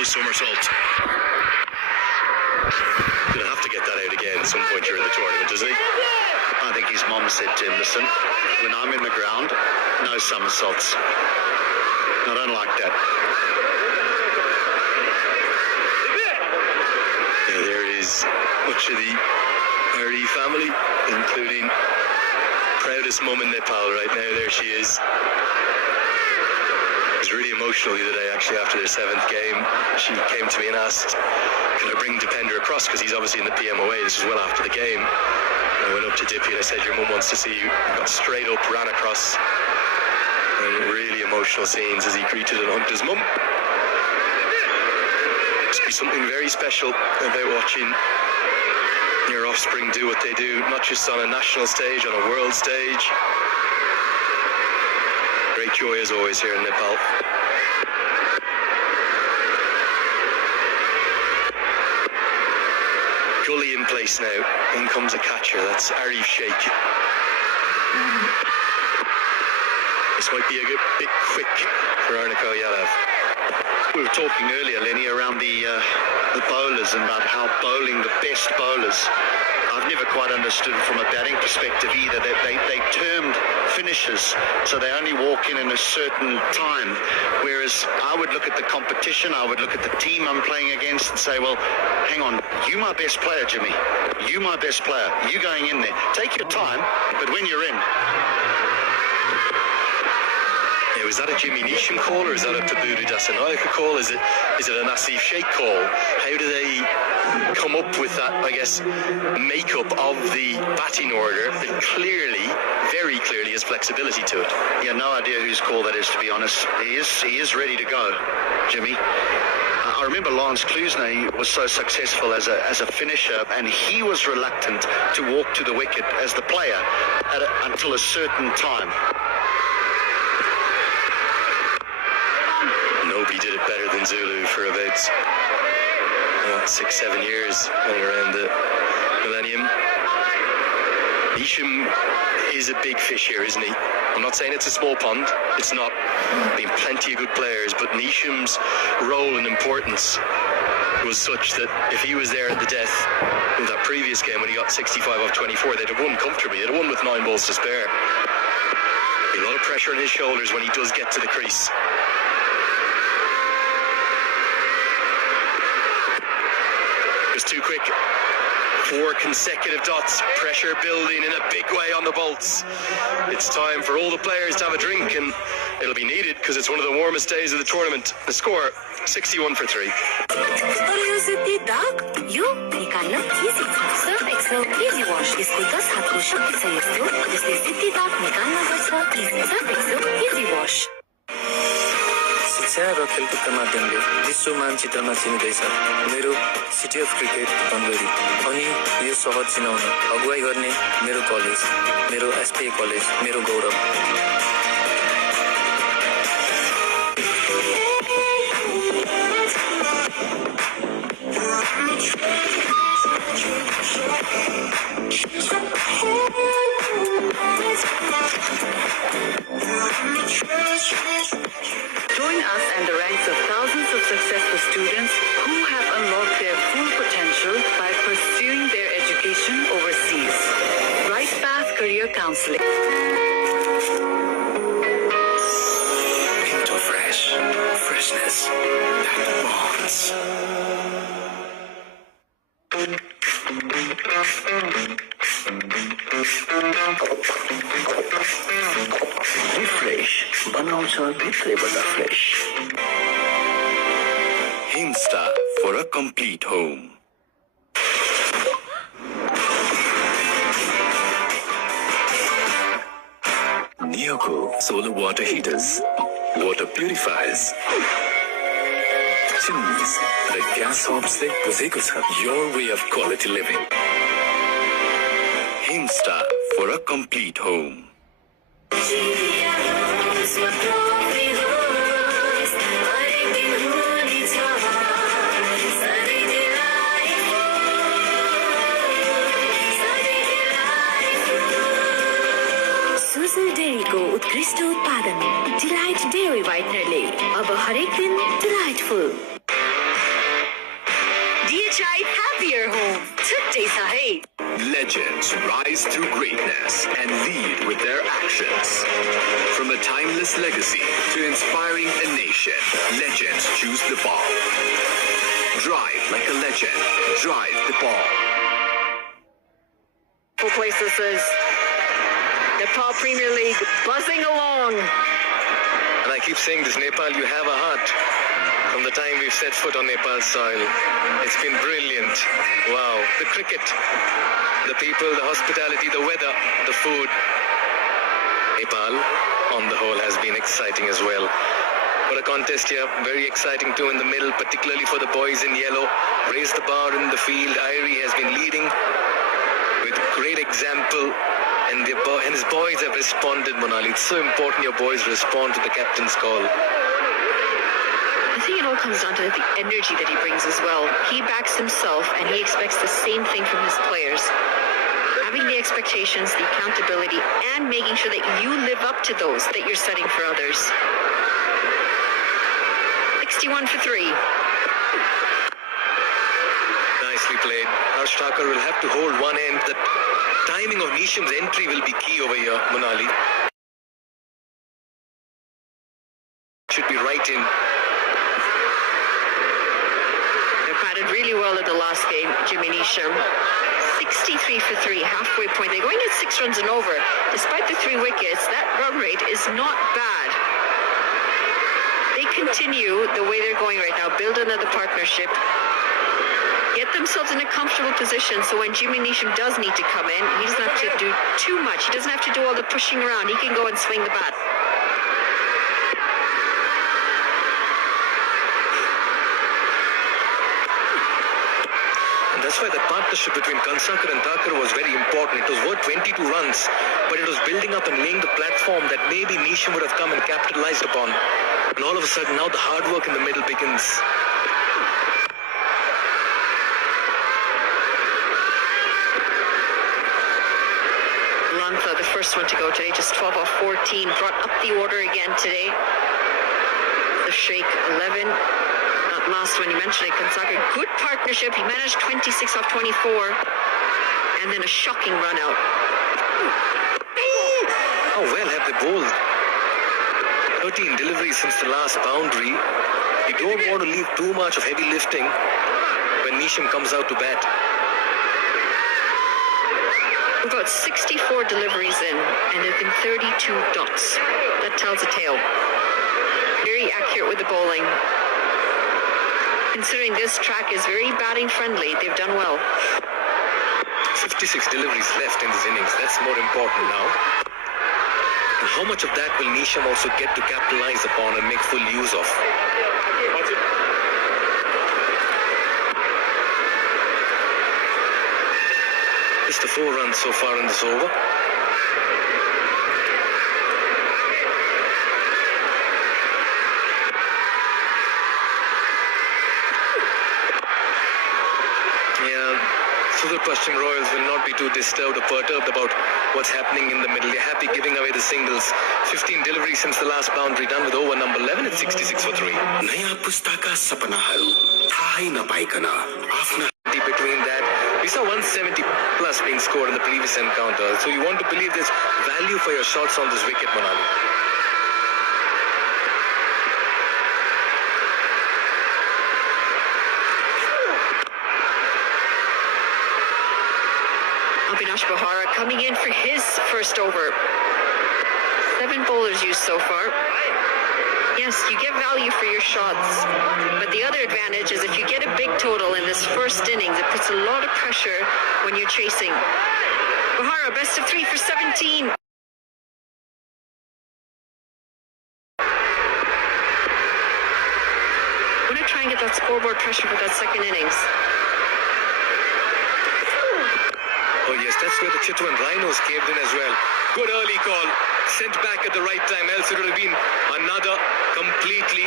low somersault. Gonna have to get that out again at some point during the tournament, doesn't he? I think his mom said to him, listen, when I'm in the ground, no somersaults. I don't like that. Yeah, there it is. Much of the RD family, including proudest mum in Nepal right now. There she is. It was really emotional the other day, actually, after their 7th game. She came to me and asked, can I bring Dipender across? Because he's obviously in the PMOA. This was well after the game. I went up to Dippy and I said, your mum wants to see you. Got straight up, ran across. And really emotional scenes as he greeted and hugged his mum. Must be something very special about watching your offspring do what they do, not just on a national stage, on a world stage. Great joy as always here in Nepal. Gully in place now. In comes a catcher. That's Arif Sheikh. This might be a bit quick for Arniko Yadav. We were talking earlier, Lenny, around the bowlers and about how bowling the best bowlers. I've never quite understood from a batting perspective either that they termed finishers, so they only walk in a certain time. Whereas I would look at the competition, I would look at the team I'm playing against and say, well, hang on, you my best player, Jimmy. You my best player. You going in there. Take your time, but when you're in. Is that a Jimmy Neesham call or is that a Tabudu Dasanayaka call? Is it an Asif Sheikh call? How do they come up with that, I guess, makeup of the batting order that clearly, very clearly has flexibility to it? Yeah, no idea whose call that is, to be honest. He is ready to go, Jimmy. I remember Lance Klusner was so successful as a finisher, and he was reluctant to walk to the wicket as the player until a certain time. Nobody did it better than Zulu for about 6-7 years around the millennium. Neesham is a big fish here, isn't he? I'm not saying it's a small pond. It's not. Been plenty of good players, but Neesham's role and importance was such that if he was there at the death in that previous game when he got 65 off 24, they'd have won comfortably. They'd have won with 9 balls to spare. A lot of pressure on his shoulders when he does get to the crease. Too quick. 4 consecutive dots. Pressure building in a big way on the bolts. It's time for all the players to have a drink, and it'll be needed because it's one of the warmest days of the tournament. The score, 61 for 3. शिक्षा र खेलकुदका माध्यमले विश्व मानचित्रमा चिनिँदैछ मेरो city of cricket Dhangadhi अनि यो सहर चिनाउन अगुवाई गर्ने मेरो college मेरो एसपीए कलेज मेरो गौरव Join us and the ranks of thousands of successful students who have unlocked their full potential by pursuing their education overseas. Right Path Career Counseling. Into freshness that bonds. Refresh बनाउँछ भित्रैबाट fresh. Himsta for a complete home. Neoco solar water heaters, water purifiers, chimneys, the gas hobs they buzeको छ your way of quality living. Himsta for a complete home. Dairy को उत्कृष्ट उत्पादन delight dairy व्हाइटनरले अब हरेक दिन delightful DHI happier home. Today sahi. Legends rise through greatness and lead with their actions. From a timeless legacy to inspiring a nation, legends choose the ball. Drive like a legend. Drive the ball. Places is Nepal Premier League buzzing along. And I keep saying this, Nepal, you have a heart. From the time we've set foot on Nepal's soil, it's been brilliant. Wow. The cricket, the people, the hospitality, the weather, the food. Nepal, on the whole, has been exciting as well. What a contest here. Very exciting too in the middle, particularly for the boys in yellow. Raised the bar in the field. Irie has been leading with great example. And his boys have responded, Monali. It's so important your boys respond to the captain's call. I think it all comes down to the energy that he brings as well. He backs himself and he expects the same thing from his players. Having the expectations, the accountability, and making sure that you live up to those that you're setting for others. 61 for 3. Nicely played. Harsh Thakur will have to hold one end. The timing of Nisham's entry will be key over here, Monali. Should be right in. Really well in the last game, Jimmy Nisham. 63 for 3, halfway point. They're going at 6 runs and over. Despite the 3 wickets, that run rate is not bad. They continue the way they're going right now, build another partnership, get themselves in a comfortable position so when Jimmy Nisham does need to come in, he doesn't have to do too much. He doesn't have to do all the pushing around. He can go and swing the bat. That's why the partnership between Kansakar and Thakur was very important. It was worth 22 runs, but it was building up and laying the platform that maybe Nisham would have come and capitalized upon. And all of a sudden, now the hard work in the middle begins. Lantha, the first one to go today, just 12 off 14. Brought up the order again today. The Sheikh, 11. Last one you mentioned, Kansakar, good partnership. He managed 26 off 24, and then a shocking run out. How well have they bowled? 13 deliveries since the last boundary. You don't want to leave too much of heavy lifting when Nisham comes out to bat. We've got 64 deliveries in, and there have been 32 dots. That tells a tale. Very accurate with the bowling. Considering this track is very batting friendly, they've done well. 56 deliveries left in this innings. That's more important now. And how much of that will Nisham also get to capitalize upon and make full use of? Just the 4 runs so far in this over. Sudurpaschimroyals will not be too disturbed or perturbed about what's happening in the middle. They're happy giving away the singles. 15 deliveries since the last boundary, done with over number 11 at 66 for 3. नयाँ पुस्ताका सपनाहरू थाहै नपाइकन आफ्ना Between that, we saw 170 plus being scored in the previous encounter. So you want to believe there's value for your shots on this wicket, Monali. Avinash Bahara coming in for his first over. 7 bowlers used so far. Yes, you get value for your shots, but the other advantage is if you get a big total in this first innings, it puts a lot of pressure when you're chasing. Bahara, best of 3 for 17. We're going to try and get that scoreboard pressure for that second innings. Oh yes, that's where the Chitwan Rhinos caved in as well. Good early call. Sent back at the right time, else it would have been another completely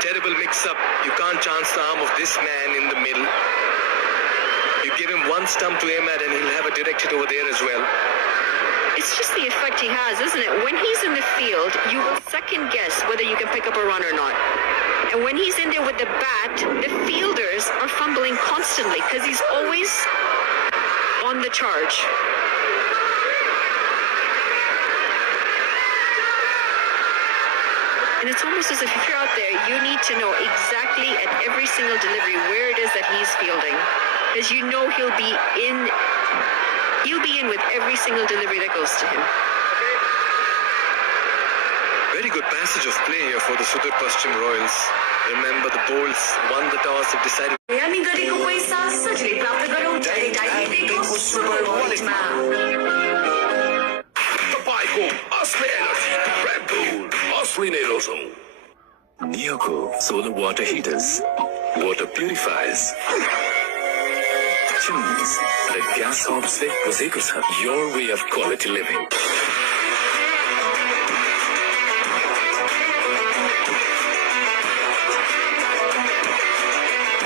terrible mix-up. You can't chance the arm of this man in the middle. You give him one stump to aim at and he'll have a direct hit over there as well. It's just the effect he has, isn't it? When he's in the field, you will second guess whether you can pick up a run or not. And when he's in there with the bat, the fielders are fumbling charge. And it's almost as if you're out there, you need to know exactly at every single delivery where it is that he's fielding. Because you know he'll be in with every single delivery that goes to him. Very good passage of play here for the Sudurpaschimroyals. Remember, the Bolts won the toss and decided. तपाईँको असली energy Red Bull असली नै रोजौं Neoco solar water heaters, water purifiers, chimneys, the gas hobs they possess your way of quality living.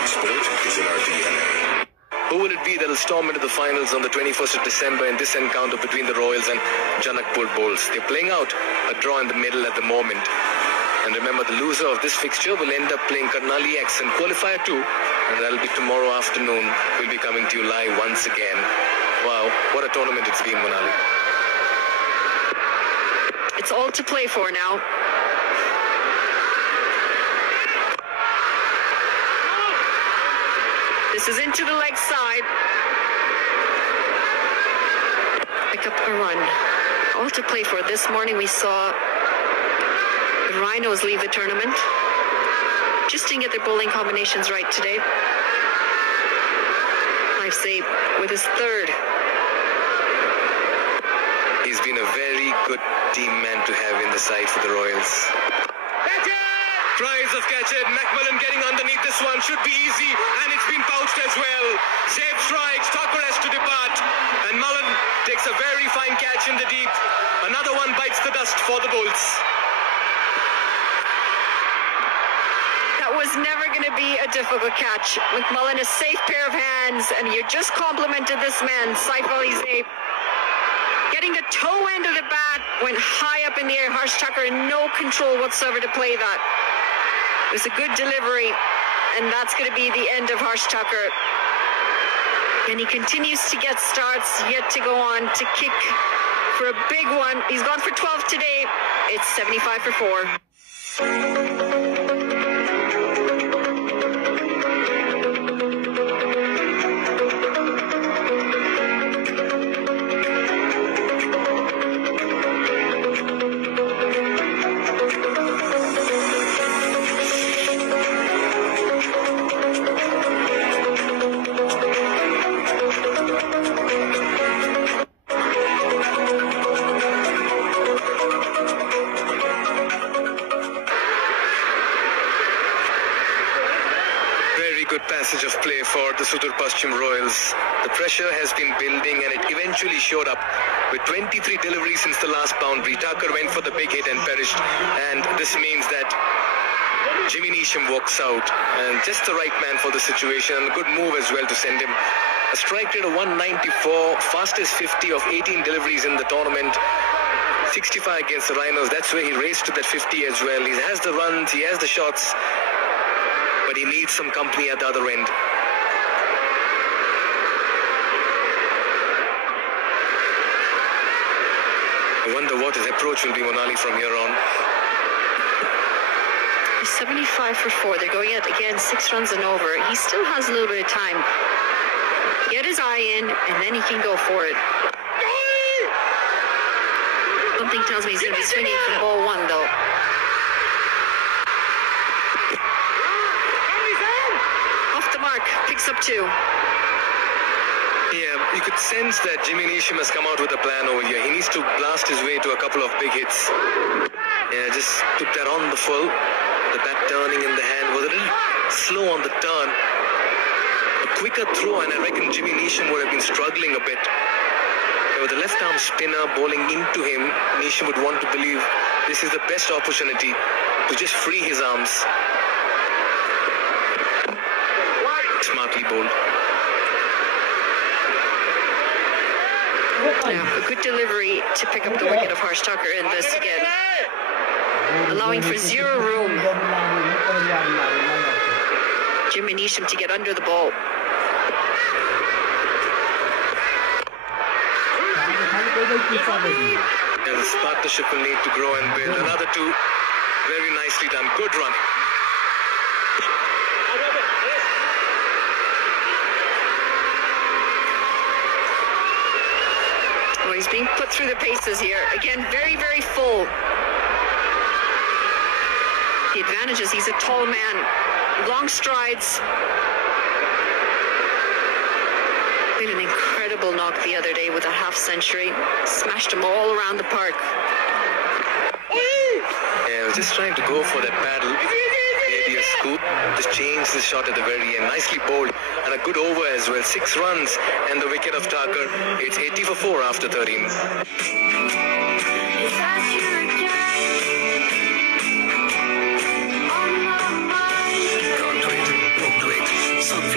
Sport is in our DNA. Who will it be that will storm into the finals on the 21st of December in this encounter between the Royals and Janakpur Bolts? They're playing out a draw in the middle at the moment. And remember, the loser of this fixture will end up playing Karnali X in Qualifier 2. And that'll be tomorrow afternoon. We'll be coming to you live once again. Wow, what a tournament it's been, Monali. It's all to play for now. This is into the leg side. Pick up a run. All to play for. This morning we saw the Rhinos leave the tournament. Just didn't get their bowling combinations right today. I say with his third. He's been a very good team man to have in the side for the Royals. Tries of catch it. Macmillan getting underneath this one. Should be easy. And it's been pouched as well. Safe strikes. Tucker has to depart. And Mullen takes a very fine catch in the deep. Another one bites the dust for the Bolts. That was never going to be a difficult catch. McMullen, a safe pair of hands. And you just complimented this man, Saif Ali Zaid. Getting the toe end of the bat, went high up in the air. Harsh Tucker, no control whatsoever to play that. It was a good delivery, and that's going to be the end of Harsh Tucker. And he continues to get starts, yet to go on to kick for a big one. He's gone for 12 today. It's 75 for 4. Passage of play for the Sudurpaschimroyals. The pressure has been building and it eventually showed up with 23 deliveries since the last boundary. Tucker went for the big hit and perished, and this means that Jimmy Neesham walks out, and just the right man for the situation, and a good move as well to send him. A strike rate of 194, fastest 50 of 18 deliveries in the tournament. 65 against the Rhinos. That's where he raced to that 50 as well. He has the runs, he has the shots, but he needs some company at the other end. I wonder what his approach will be, Monali, from here on. He's 75 for 4. They're going at again 6 runs and over. He still has a little bit of time. Get his eye in, and then he can go for it. Something tells me he's going to be swinging from ball 1, though. Off the mark, picks up 2. Yeah, you could sense that Jimmy Neesham has come out with a plan over here. He needs to blast his way to a couple of big hits. Yeah, just took that on the full. The bat turning in the hand was a little slow on the turn. A quicker throw, and I reckon Jimmy Neesham would have been struggling a bit. With the left arm spinner bowling into him, Neesham would want to believe this is the best opportunity to just free his arms. Smartly bowled. Yeah, a good delivery to pick up the wicket of Harsh Tucker in this again. Allowing for 0 room. Jimmy Neesham to get under the ball. This partnership will need to grow and build. Another two, very nicely done. Good running. Oh, he's being put through the paces here. Again, very, very full. The advantage is he's a tall man. Long strides. Played an incredible knock the other day with a half century. Smashed them all around the park. Yeah, I was just trying to go for that paddle. Maybe a scoop. Just changed the shot at the very end. Nicely bowled and a good over as well. 6 runs and the wicket of Thakur. It's 80 for 4 after 13.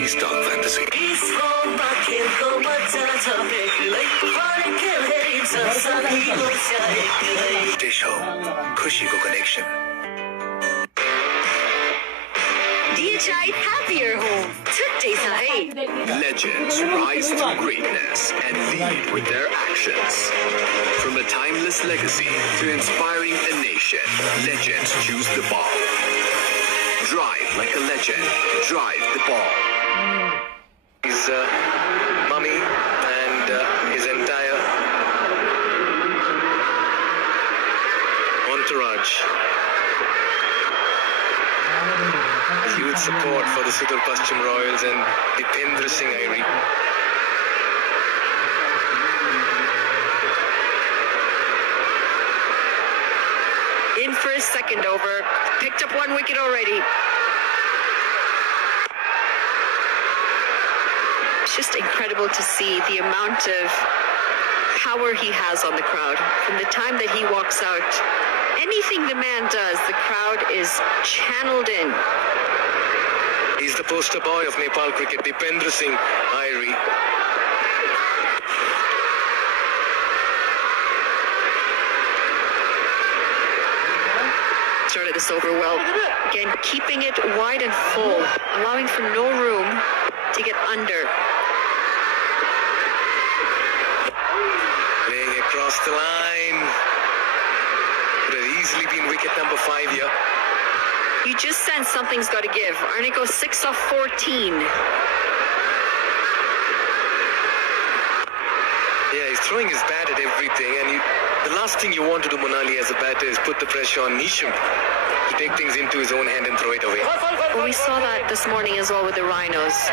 Stock fantasy. Dish home, खुशी को connection. DHI happier home. Legends rise to greatness and lead with their actions. From a timeless legacy to inspiring a nation, legends choose the ball. Drive like a legend. Drive the ball. His mummy and his entire entourage. Huge support for the Sudurpaschimroyals and Dipendra Singh Airi. In for his second over. Picked up 1 wicket already. It's just incredible to see the amount of power he has on the crowd. From the time that he walks out, anything the man does, the crowd is channeled in. He's the poster boy of Nepal cricket, Dipendra Singh Airi. Started this over well. Again, keeping it wide and full, allowing for no room to get under. Playing across the line. Could have easily been wicket number 5 here. You just sense something's got to give. Arnico 6 off 14. Yeah, he's throwing his bat at everything, and the last thing you want to do, Monali, as a batter is put the pressure on Nisham to take things into his own hand and throw it away. Well, we saw that this morning as well with the Rhinos.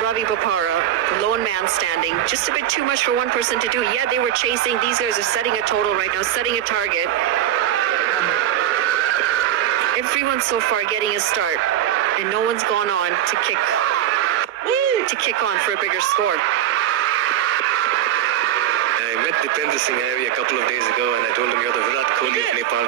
Ravi Bopara, the lone man standing. Just a bit too much for one person to do. Yeah, they were chasing. These guys are setting a total right now, setting a target. Everyone's so far getting a start, and no one's gone on to kick on for a bigger score. I met Dipendra Singh Airi a couple of days ago, and I told him you're the Virat Kohli of Nepal.